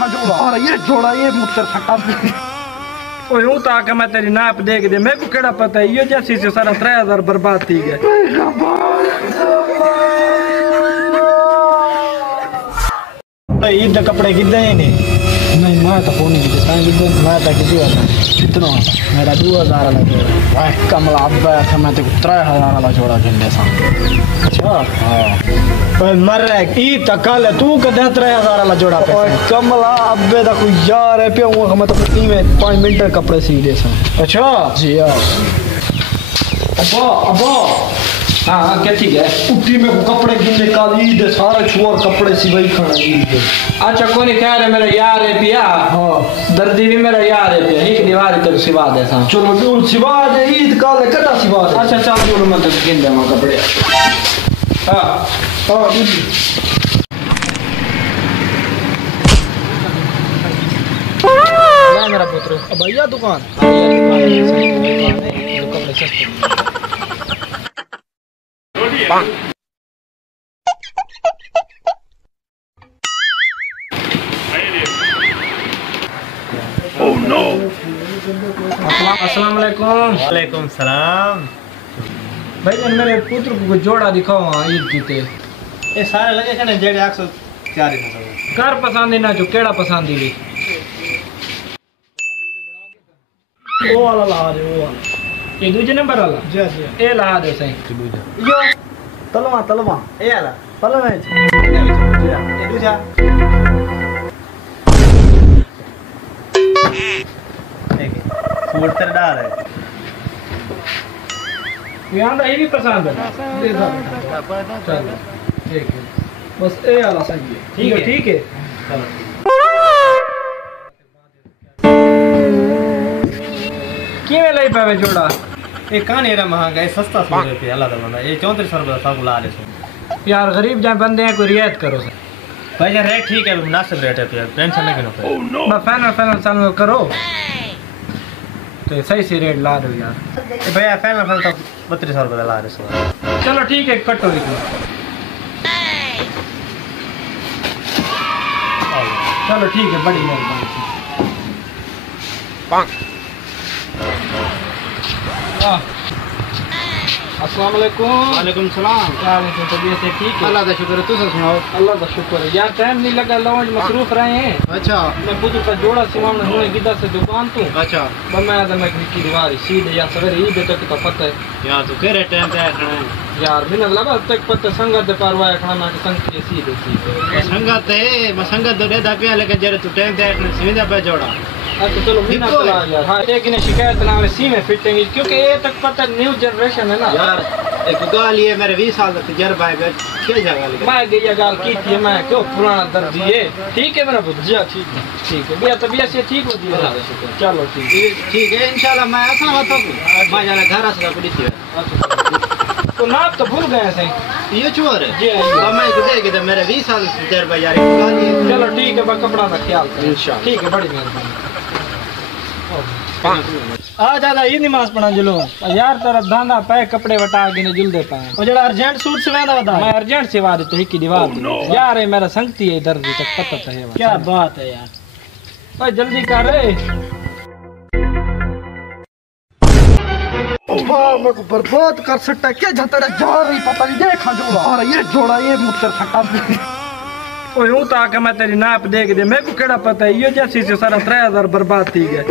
देखा जोड़ा ये मुत्तर फटा ओए यूं ताकि मैं तेरी नाप देख दे मेरे को केड़ा पता है ये जैसी से सारा 3000 बर्बाद थी गए। ईद के कपड़े किदे ही नहीं मैं तो फोन नहीं किया किदे मैं तो किदे कितना मेरा 2000 वाला जोड़ा वाह कमला अब्बा था मैं तो 3000 वाला जोड़ा किंदे सा। अच्छा हां ओए मर रहा ईद तक कल तू कदे 3000 वाला जोड़ा पे ओए कमला अब्बे दा कोई यार है पे वो मैं तो फ्री में 5 मिनट कपड़े सी दे सा। अच्छा जी यार अब्बा हाँ क्या ठीक है उठी में कपड़े गिनने काल ईद सारे छोर कपड़े सिवाई खाना ईद। अच्छा कोई नहीं खैर है मेरा यार है पिया। हाँ दर्दी भी मेरा यार है पिया एक दीवार तक सिवा दे सा। चलो जो सिवा दे ईद काल कटा सिवा दे। अच्छा चल जो मैं तो गिन दे कपड़े। हाँ हाँ मेरा पुत्र भैया दुकान कपड़े सस्ते Oh no! अस्सलाम वालेकुम। वालेकुम सलाम। भाई मेरे पुत्र को जोड़ा दिखाओ हाँ ईद की ते ये सारे लगे कने जेड़े 104 ही सब कर पसंद ना जो केड़ा पसंद ही वो वाला ला दे वो वाला ये दूसरे नंबर वाला जी जी ये ला दे सही यो तलवा ए आला तलवा ये दूजा ठीक है सूट तर डाल है यहाँ ये भी पसंद है चल ठीक है बस ए वाला सही है ठीक है चलो किवें लई पावे जोड़ा ये कान एरा महंगा है सस्ता सूट है पे अल्लाह ताला ये 3400 रुपए का ला ले सो यार गरीब जाए बंदे हैं कोई रियायत करो सर भाई यार रेट ठीक है मुनासिब रेट है पे टेंशन नहीं करो पे मैं फाइनल चालू करो तो सही से रेट ला दो यार भैया फाइनल तो 3200 रुपए ला रहे सो चलो ठीक है कटो लिखो चलो ठीक है बड़ी मेहरबानी अस्सलाम वालेकुम। वालेकुम सलाम। क्या हाल है तबीयत है ठीक है अल्लाह का शुक्र है तू सुनाओ। अल्लाह का शुक्र है यार टाइम नहीं लगा लॉन्च मसरूफ रहे हैं। अच्छा मैं खुद का जोड़ा सिवाना हुए किधर से दुकान तो अच्छा मैं मैं की दीवार सीधे या सवेरे ईद तक तो पता है यार तू कह रहे टाइम पे खड़ा है यार बिना लगा तक पता संगत पारवाया खाना के संग के सीधे संगत है मैं संगत दे दा पे लेकिन जरे तू टाइम पे सीधा पे जोड़ा अच्छा चलो बिना चला यार हाँ लेकिन शिकायत ना सी में फिटेंगे क्योंकि ये तक पता न्यू जनरेशन है ना यार एक गाल ये मेरे 20 साल का तजर्बा है क्या जगह लगे मैं गई गाल की थी मैं क्यों पुराना दर्दी है ठीक है मेरा पुत्र जी ठीक है भैया तबीयत से ठीक होती है चलो ठीक है इंशाल्लाह मैं ऐसा होता मैं जाना घर से पुलिस है तो नाप तो भूल गए सही ये चोर है जी मैं देख के मेरे 20 साल तजर्बा यार चलो ठीक है मैं कपड़ा का ख्याल करूं इंशाल्लाह ठीक है बड़ी मेहरबानी आ ज्यादा ये नमाज पढ़ा जुलो यार तेरा दाना पे कपड़े वटा के ने जुल दे पाए और जड़ा अर्जेंट सूट सिवाना बता मैं अर्जेंट सिवा देते ही की दीवार यार ये मेरा संगती है इधर भी तक पता तो है क्या बात है यार भाई जल्दी कर रे मेरे को बर्बाद कर सकता क्या जाता जा रही पता नहीं देखा जोड़ा ये मुत्तर फटा ओ यूं ताकि मैं तेरी नाप देख दे मेरे को केड़ा पता है ये जैसी से सारा 3000 बर्बाद थी गए।